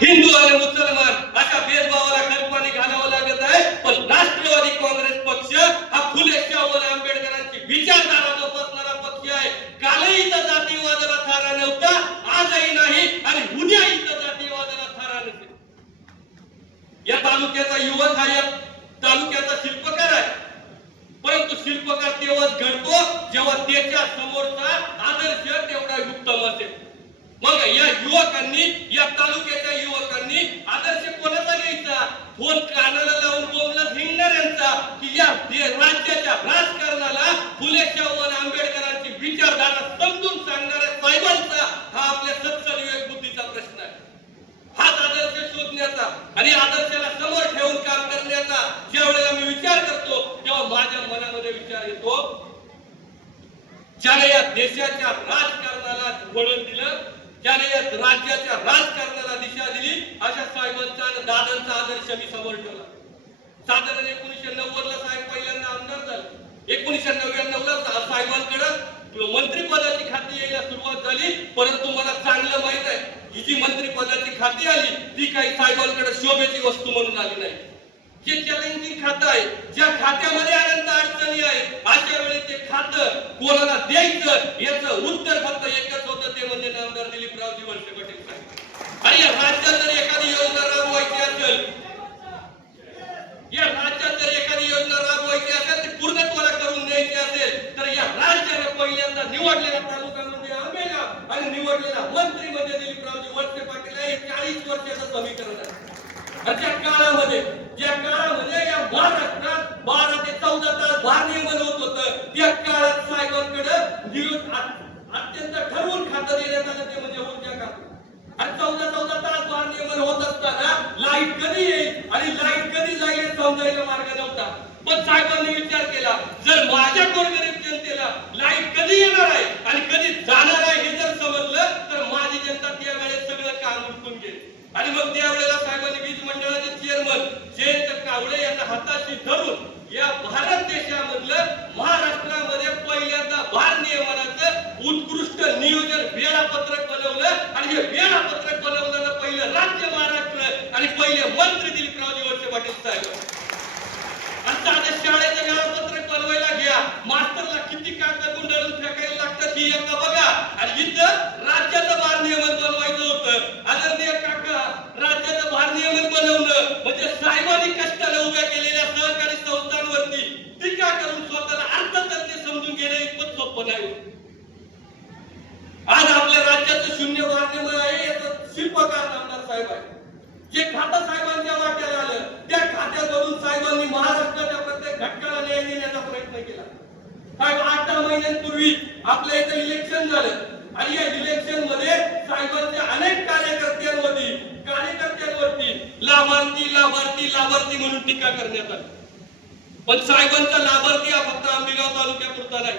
हिंदू आणि मुसलमान अशा भेदभावाला खतपाणी घालावं लागत आहे. पण राष्ट्रवादी काँग्रेस पक्ष हा फुले शाहू आंबेडकरांची विचारधारा जोपासणारा पक्ष आहे. कालही इथं जातीवादाला थारा नव्हता आजही नाही आणि उद्या इथं जातीवादाला थारा नसेल. या तालुक्याचा युवक हा या तालुक्याचा शिल्पकार आहे. परंतु शिल्पकार तेव्हाच घडतो जेव्हा त्याच्या समोरचा आदर्श तेवढा उत्तम असेल. मग या युवकांनी या तालुक्याच्या युवकांनी आदर्श कोणाचा घ्यायचा फोन कानाला लावून बोलणं हिंडणाऱ्यांचा की या राज्याच्या राजकारणाला फुले शाहू आणि आंबेडकरांची विचारधारा समजून सांगणाऱ्या साहेबांचा हा आपल्या सत्सविवेक बुद्धीचा प्रश्न आहे. हाच आदर्श शोधण्याचा आणि आदर्शाला समोर ठेवून काम करण्याचा ज्या वेळेला मी विचार करतो तेव्हा माझ्या मनामध्ये विचार येतो ज्याने या देशाच्या राजकारणाला वळण दिलं ज्याने या राज्याच्या राजकारणाला दिशा दिली अशा साहेबांचा आणि दादांचा आदर्श मी समोर ठेवला. साधारण एकोणीशे नव्वद ला साहेब पहिल्यांदा आमदार झाले. एकोणीशे नव्याण्णव ला साहेबांकडे मंत्रिपदाची खाती यायला सुरुवात झाली परंतु मला चांगलं माहीत आहे ही जी मंत्रिपदाची खाती आली ती काही साहेबांकडे शोभेची वस्तू म्हणून आली नाही. जे चॅलेंजिंग खातं आहे. ज्या खात्यामध्ये अनंत अडचणी आहे अशा वेळी ते खातं कोणाला द्यायचं याचं उत्तर फक्त एकच होतं ते म्हणजे नामदार दिलीपरावजी वळसे पाटील साहेब आणि या राज्यात जर एखादी योजना राबवायची असेल या राज्यात जर एखादी योजना राबवायची असेल ती पूर्णत्वाला करून द्यायची असेल तर या राज्याने पहिल्यांदा निवडलेला तालुका म्हणजे आंबेगाव आणि निवडलेला मंत्री म्हणजे दिलीपरावजी वळसे पाटील हे चाळीस वर्षाचं समीकरण आहे. आणि त्या काळामध्ये ज्या काळामध्ये या महाराष्ट्रात बारा ते चौदा तास भार नियमन होत. होतं त्या काळात साहेबांकडे निरोध अत्यंत ठरवून खातं देण्यात आलं ते म्हणजे ऊर्जा खातं. आणि लाइट कधी येईल आणि लाइट कधी जाईल हे समजायला मार्ग नव्हता. पण साहेबांनी विचार केला जर माझ्या गोरगरीब जनतेला लाइट कधी येणार आहे आणि कधी जाणार आहे हे जर समजलं तर माझी जनता त्यावेळेस सगळं काम उठून घेईल. आणि मग त्यावेळेला साहेबांनी वीज मंडळाचे चेअरमन जयंत कावळे यांना हाताशी धरून या भारत देशात शिल्पकार नामदार साहेब आहे. जे खातं साहेबांच्या वाट्याला आलं त्या खात्यामधून साहेबांनी महाराष्ट्राच्या प्रत्येक घटकाला न्याय देण्याचा प्रयत्न केला. साहेब आठ महिन्यांपूर्वी आपल्या इथं इलेक्शन झालं. आणि या इलेक्शनमध्ये साहेबांच्या अनेक कार्यकर्त्यांवरती कार्यकर्त्यांवरती लाभार्थी लाभार्थी लाभार्थी म्हणून टीका करण्यात आली. पण साहेबांचा लाभार्थी हा फक्त आंबेगाव तालुक्यापुरता नाही.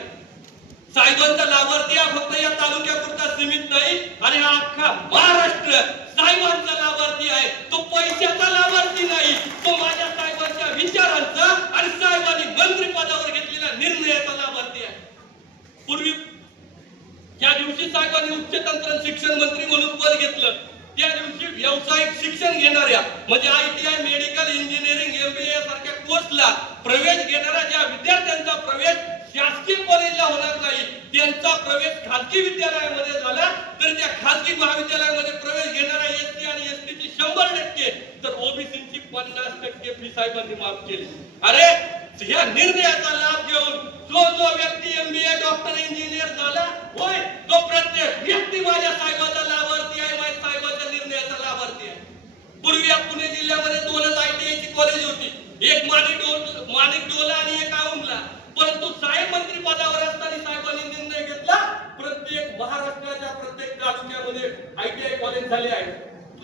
साहेबांचा लाभार्थी हा फक्त या तालुक्यापुरता सीमित नाही आणि हा अख्खा महाराष्ट्र साहेबांचा लाभार्थी आहे. तो पैशाचा लाभार्थी नाही तो माझ्या साहेबांच्या विचारांचा आणि साहेबांनी मंत्रिपदावर घेतलेल्या निर्णयाचा लाभार्थी आहे. पूर्वी ज्या दिवशी साहेबांनी उच्च तंत्र शिक्षण मंत्री म्हणून पद घेतलं त्या दिवशी व्यावसायिक शिक्षण घेणाऱ्या म्हणजे I T I medical engineering MBA सारख्या कोर्सला प्रवेश घेणाऱ्या ज्या विद्यार्थ्यांचा प्रवेश शासकीय कॉलेजला होणार नाही. त्यांचा प्रवेश खाजगी विद्यालयामध्ये झाला तर त्या खाजगी महाविद्यालयामध्ये प्रवेश घेणारा एस टी आणि एस शंभर टक्के तर ओबीसीची पन्नास टक्के फी साहेबांनी माफ केली. अरे या निर्णयाचा लाभ घेऊन जो जो व्यक्ती एमबीए डॉक्टर इंजिनियर झाला होय तो प्रत्येक व्यक्ती माझ्या साहेबाचा लाभार्थी आहे माझ्या साहेबाच्या निर्णयाचा लाभार्थी आहे. पूर्वी पुणे जिल्ह्यामध्ये दोनच आयटीआयची कॉलेज होती. एक माणिक डोल माणिक डोला आणि एक आयटीआय कॉलेज झाले आहे.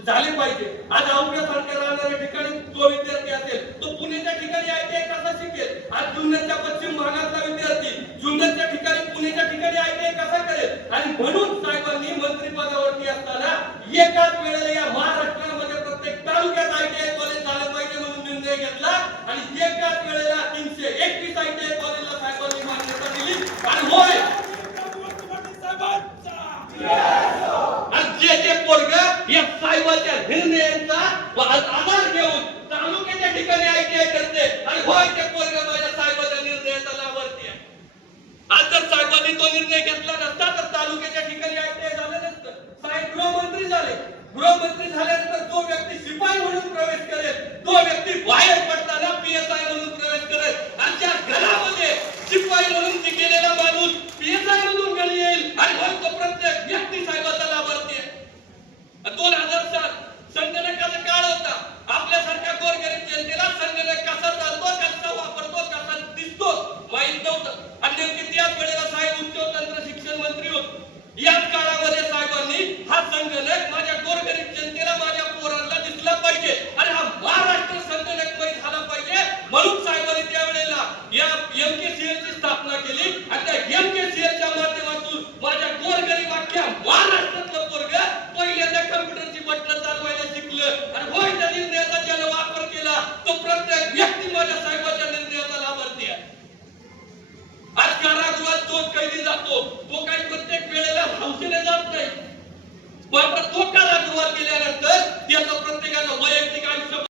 झाले पाहिजे. आज औंधल्यासारख्या राहणाऱ्या ठिकाणी जो विद्यार्थी असेल तो पुण्याच्या ठिकाणी आयटीआय कसा शिकेल? आज जुन्नरच्या पश्चिम भागातला विद्यार्थी जुन्नरच्या ठिकाणी पुण्याच्या ठिकाणी आयटीआय कसा करेल? आणि म्हणून साहेबांनी मंत्रिपदावरती असताना एकाच बाहेर पडताना पीएसआय म्हणून प्रवेश करत आणि त्या घरामध्ये शिपाई म्हणून शिकलेला माणूस पीएसआय म्हणून घरी येईल आणि मग तो प्रत्येक व्यक्ती साहेबाचा लाभार्थी आहे. दोन हजार